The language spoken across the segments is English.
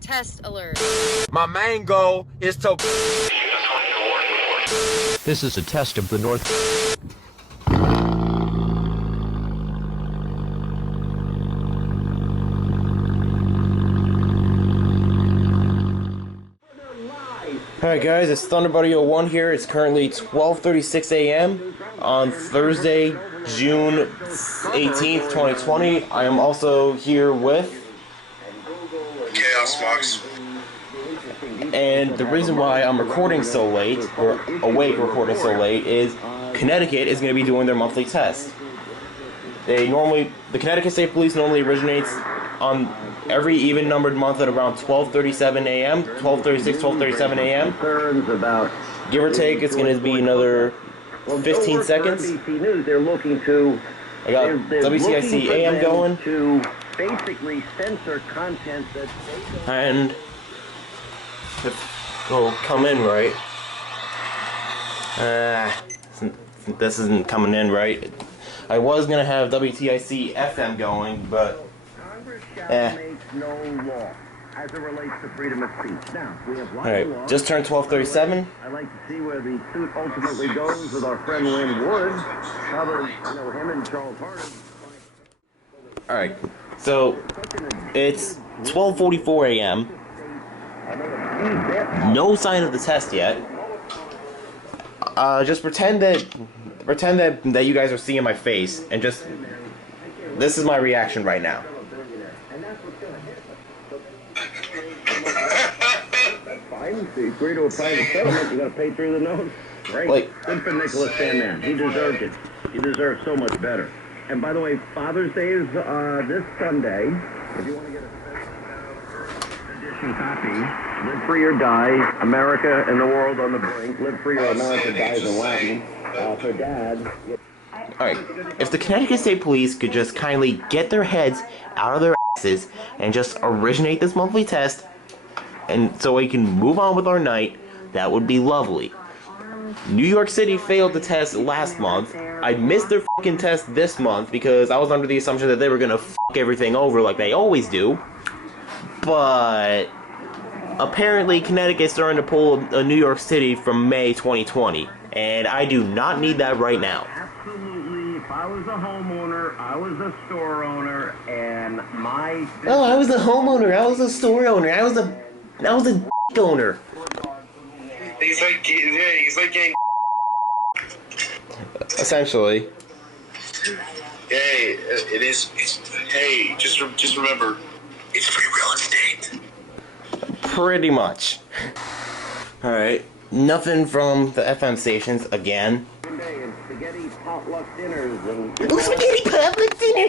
Test alert. My main goal is to... This is a test of the North. Alright guys, it's Thunderbuddy01 here. It's currently 12:36 a.m. on Thursday, June 18th, 2020. I am also here with... Chaos Mox. And the reason why I'm recording so late, or awake recording so late, is Connecticut is going to be doing their monthly test. The Connecticut State Police normally originates on every even-numbered month at around 12:37 a.m., 12:36, 12:37 a.m. Give or take, it's going to be another 15 seconds. They're looking to. I got WCIC AM going. To basically censor content that And if it'll come in right. This isn't coming in right. I was going to have WTIC FM going, but Congress shall make no law as it relates to freedom of speech. Now, we have alright, just turned 12:37. I'd like to see where the suit ultimately goes with our friend Lynn Wood. Probably, him and Charles Hardin. Alright, so it's 12:44 a.m. No sign of the test yet. Just pretend that you guys are seeing my face, and just this is my reaction right now. Fine. So you agree to a private settlement, you got to pay through the nose. Great. Like, good for Nicholas Sandman. He deserved it. He deserves so much better. And by the way, Father's Day is this Sunday. If you want to get a edition copy, Live Free or Die, America and the World on the Brink. Live Free or America Dies in Latin. For Dad. Alright, if the Connecticut State Police could just kindly get their heads out of their asses and just originate this monthly test, and so we can move on with our night, that would be lovely. New York City failed the test last month. I missed their fucking test this month because I was under the assumption that they were gonna fuck everything over like they always do. But apparently Connecticut's starting to pull a New York City from May 2020. And I do not need that right now. Absolutely. If I was a homeowner, I was a store owner, and my... Oh, I was a homeowner, I was a store owner, I was a owner. He's like getting... Essentially. Hey, it is... Hey, just remember, it's free real estate. Pretty much. Alright. Nothing from the FM stations again. Spaghetti potluck dinners and... Oh, spaghetti potluck dinner!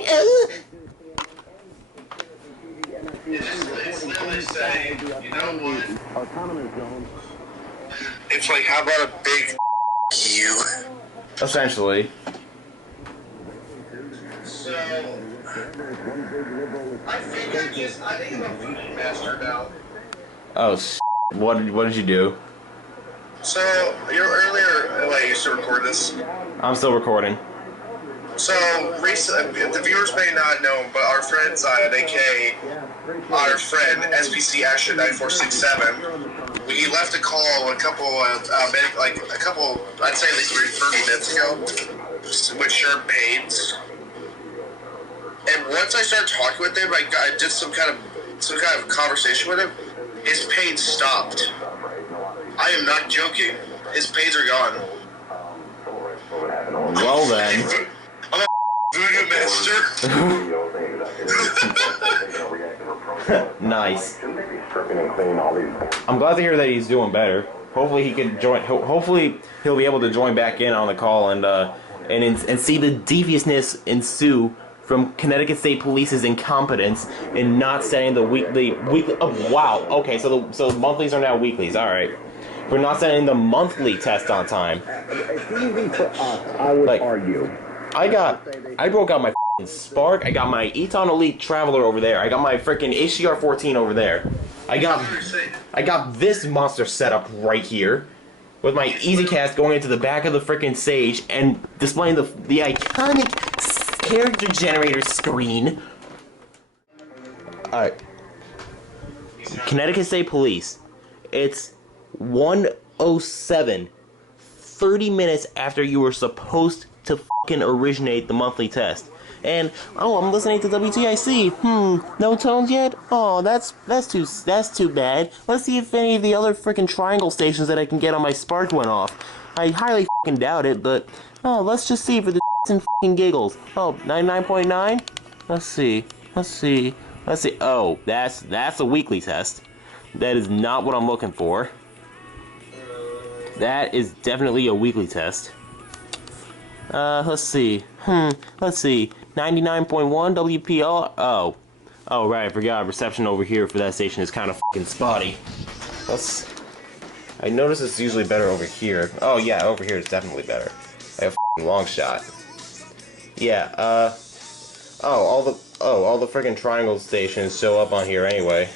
It's like, how about a big you? Essentially. So, I think I'm a food master now. Oh, what did you do? So, earlier, I used to record this. I'm still recording. So, recently, the viewers may not know, but our friend Zion, aka our friend SPC Asher 9467, we left a call a couple, I'd say at least 30 minutes ago, with Sherm Paynes. And once I started talking with him, I did some kind of conversation with him. His pain stopped. I am not joking. His pains are gone. Well then. I'm a voodoo master. Nice. I'm glad to hear that he's doing better. Hopefully he can join. Hopefully he'll be able to join back in on the call and see the deviousness ensue from Connecticut State Police's incompetence in not setting the weekly. Oh, wow. Okay, so monthlies are now weeklies. All right. We're not sending the monthly test on time. It's easy for us, I would argue. I broke out my Spark. I got my Eton Elite Traveler over there. I got my freaking HCR14 over there. I got this monster set up right here, with my EasyCast going into the back of the freaking Sage and displaying the iconic character generator screen. Alright. Connecticut State Police. It's 1:07, 30 minutes after you were supposed to fucking originate the monthly test. And oh, I'm listening to WTIC. No tones yet? Oh, that's too bad. Let's see if any of the other freaking triangle stations that I can get on my Spark went off. I highly fucking doubt it, but oh, let's just see for the and fucking giggles. Oh, 99.9? Let's see. Oh, that's a weekly test. That is not what I'm looking for. That is definitely a weekly test. Let's see. 99.1 WPR. Oh, right. I forgot. Reception over here for that station is kind of fucking spotty. I notice it's usually better over here. Oh yeah, over here is definitely better. I have a long shot. Yeah. All the friggin' triangle stations show up on here anyway.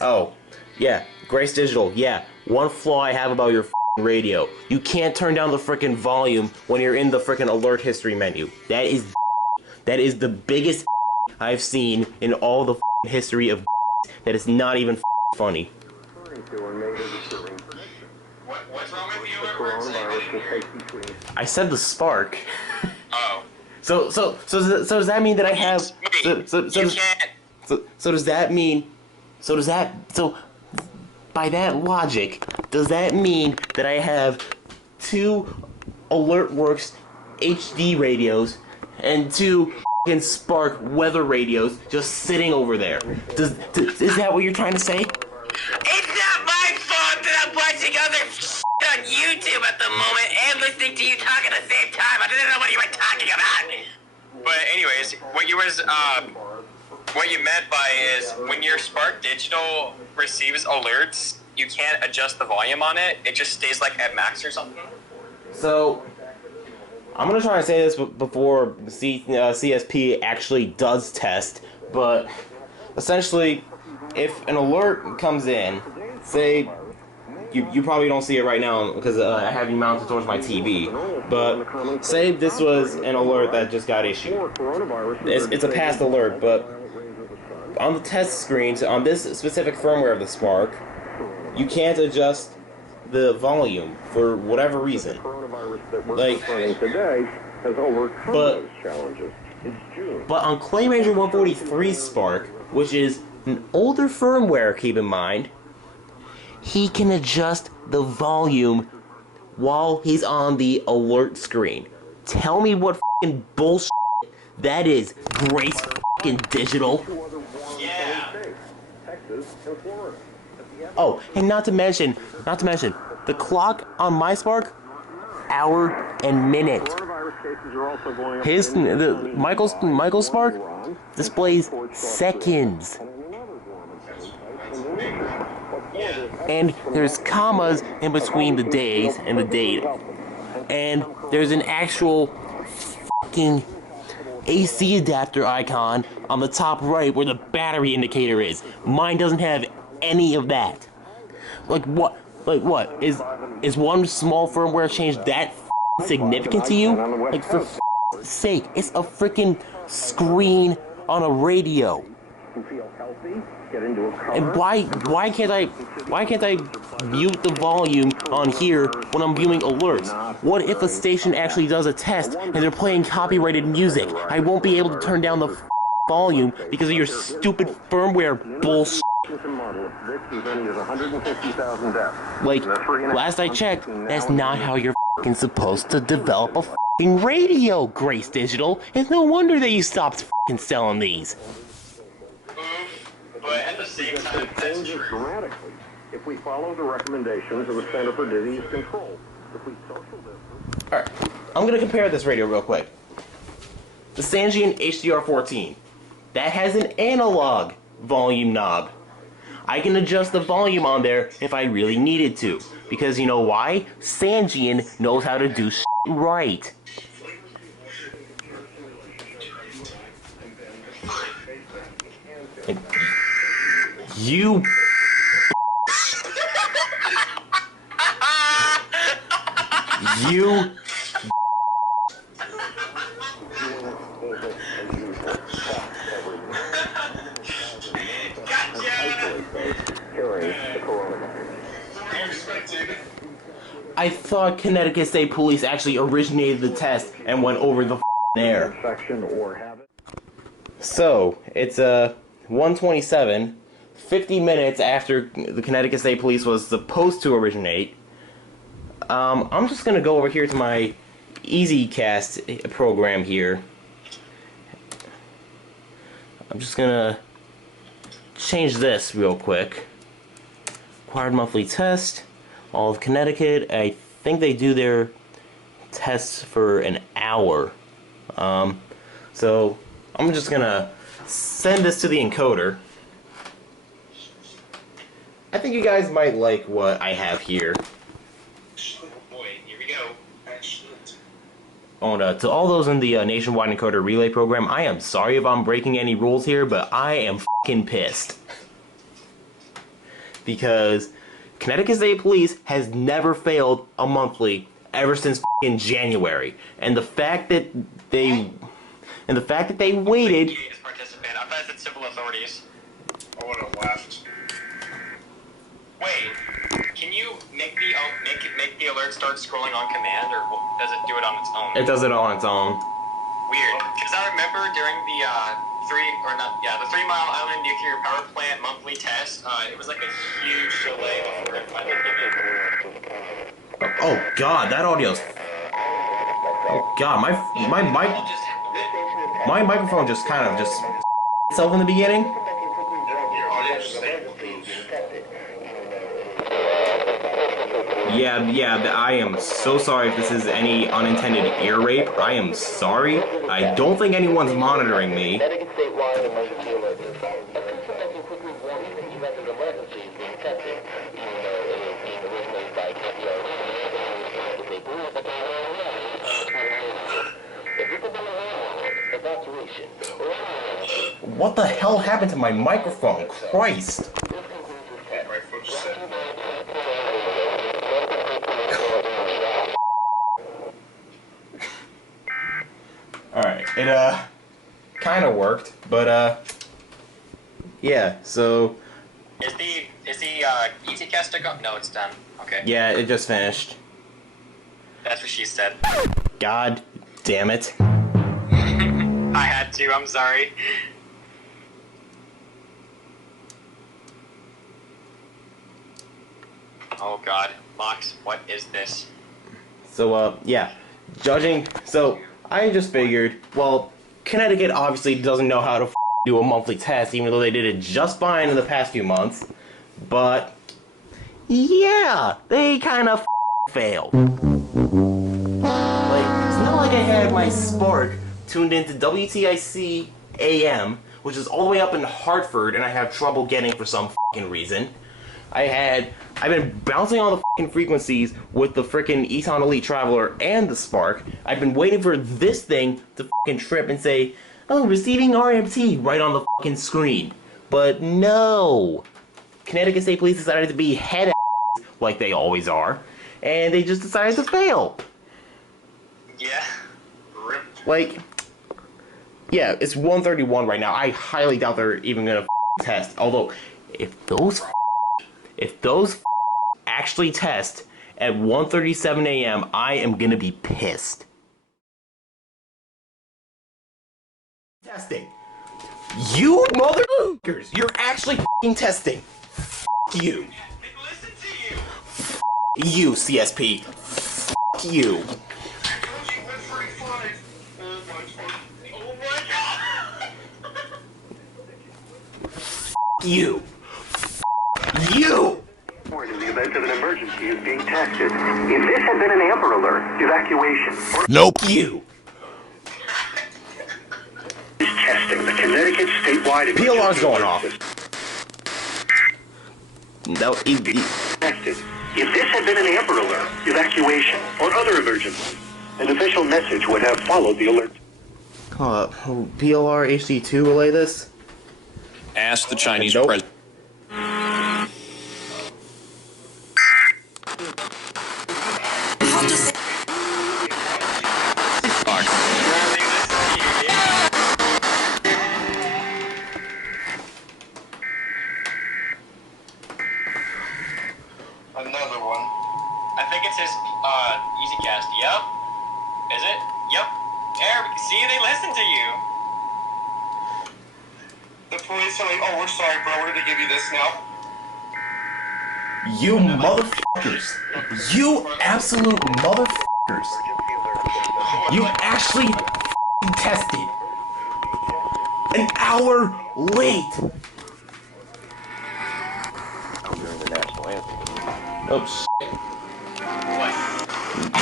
Oh, yeah. Grace Digital. Yeah. One flaw I have about your radio. You can't turn down the frickin' volume when you're in the frickin' alert history menu. That is the biggest I've seen in all the history of that is not even funny. What's wrong with you? I said the Spark. Oh. So does that mean that I have so by that logic, does that mean that I have 2 AlertWorks HD radios and 2 f***ing Spark weather radios just sitting over there? Is that what you're trying to say? It's not my fault that I'm watching other shit on YouTube at the moment and listening to you talk at the same time. I didn't know what you were talking about. But anyways, what you meant by is when your Spark Digital receives alerts, you can't adjust the volume on it. It just stays like at max or something. So I'm gonna try and say this before CSP actually does test, but essentially, if an alert comes in, say you probably don't see it right now because I have you mounted towards my TV, but say this was an alert that just got issued. It's a past alert, but on the test screens, on this specific firmware of the Spark, you can't adjust the volume for whatever reason. Like, but on Clay Ranger 143 Spark, which is an older firmware, keep in mind, he can adjust the volume while he's on the alert screen. Tell me what f***ing bullshit that is, Grace f***ing Digital. Yeah. Oh, and not to mention, the clock on my Spark, hour and minute. Michael's Spark displays seconds. And there's commas in between the days and the date. And there's an actual fucking AC adapter icon on the top right where the battery indicator is. Mine doesn't have any of that. Like what? Is one small firmware change that significant to you? Like, for sake, it's a freaking screen on a radio. And why can't I mute the volume on here when I'm viewing alerts? What if a station actually does a test and they're playing copyrighted music? I won't be able to turn down the volume because of your stupid firmware bullshit. Like, last I checked, that's not how you're f***ing supposed to develop a f***ing radio, Grace Digital. It's no wonder that you stopped f***ing selling these. But at the same time, that's true. Dramatically if we follow the recommendations of the Center for Disease Control. If we social distance. Alright, I'm gonna compare this radio real quick. The Sangean HDR14. That has an analog volume knob. I can adjust the volume on there if I really needed to. Because you know why? Sangean knows how to do shit right. You you I thought Connecticut State Police actually originated the test and went over the air. So, it's 1:27, 50 minutes after the Connecticut State Police was supposed to originate. I'm just gonna go over here to my EasyCast program here. I'm just gonna change this real quick. Required monthly test. All of Connecticut. I think they do their tests for an hour. So I'm just gonna send this to the encoder. I think you guys might like what I have here. Boy, here we go. Oh, and to all those in the Nationwide Encoder Relay program, I am sorry if I'm breaking any rules here, but I am fucking pissed. Because Connecticut State Police has never failed a monthly ever since fucking January. And the fact that they waited. EAS participant. I thought it said civil authorities. I would have left. Wait, can you make the alert start scrolling on command, or does it do it on its own? It does it on its own. Weird, because I remember during the the 3 Mile Island nuclear power plant monthly test, it was like a huge delay before it finally gave it. Oh god, that audio's. Oh god, my microphone just kind of just itself in the beginning. Your audio stable. Yeah, I am so sorry if this is any unintended ear rape. I am sorry. I don't think anyone's monitoring me. What the hell happened to my microphone? Christ. My foot just said. Alright, it kinda worked, but yeah, so Is the EasyCast stick up? No, it's done. Okay. yeah, it just finished. That's what she said. God damn it. I had to, I'm sorry. Oh god. Mox, what is this? So yeah, judging, so I just figured, well, Connecticut obviously doesn't know how to do a monthly test, even though they did it just fine in the past few months, but yeah, they kind of failed. Like, it's not like I had my Spark tuned into WTIC AM, which is all the way up in Hartford, and I have trouble getting for some fucking reason. I've been bouncing on the fucking frequencies with the frickin' Eton Elite Traveler and the Spark. I've been waiting for this thing to fucking trip and say, oh, receiving RMT right on the fucking screen. But no! Connecticut State Police decided to be head ass like they always are, and they just decided to fail. Yeah. Rip. Like, yeah, it's 1:31 right now. I highly doubt they're even gonna test. Although, if those actually test at 1:37 a.m., I am gonna be pissed. Testing. You motherfuckers! You're actually f***ing testing. F*** you. Listen to you. F*** you, CSP. F*** you. Oh my god. You. You. In the event of an emergency is being tested. If this had been an Amber Alert, evacuation. Nope. You. Is testing the Connecticut statewide PLR's going off. No, Tested. If this had been an Amber Alert, evacuation, or other emergency, an official message would have followed the alert. PLR HC2 relay this? Ask the Chinese Nope. president. Another one. I think it's his police are like, oh, we're sorry, bro, we're gonna give you this now. You motherfuckers. You absolute motherfuckers. You actually tested. An hour late. Oh, shit.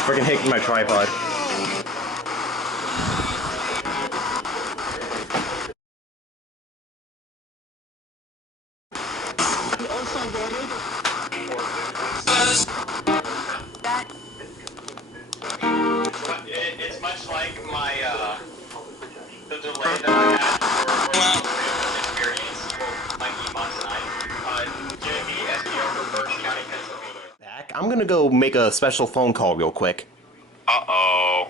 Freaking hit my tripod. It's much like my, the delay that I had for experience, like E-Months and doing the SEO for Berks County, Pennsylvania. Back. I'm gonna go make a special phone call real quick. Uh-oh.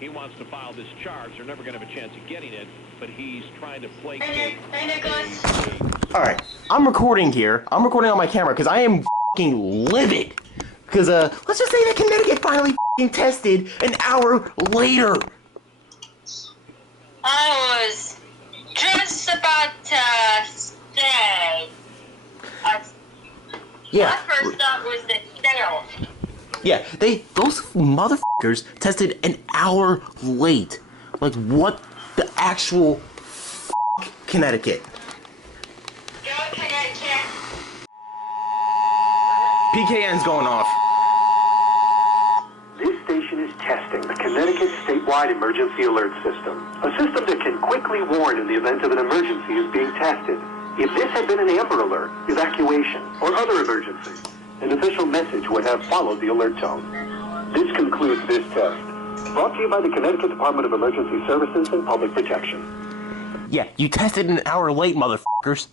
He wants to file this charge. They're never going to have a chance of getting it, but he's trying to placate. Alright, I'm recording here. I'm recording on my camera because I am f***ing livid. Because, let's just say that Connecticut finally f***ing tested an hour later. I was just about to say. Yeah. My first thought was the sale. Yeah, those motherfuckers tested an hour late. Like, what the actual f*** Connecticut? Go Connecticut. PKN's going off. This station is testing the Connecticut statewide emergency alert system, a system that can quickly warn in the event of an emergency is being tested. If this had been an Amber Alert, evacuation, or other emergency, an official message would have followed the alert tone. This concludes this test. Brought to you by the Connecticut Department of Emergency Services and Public Protection. Yeah, you tested an hour late, motherfuckers.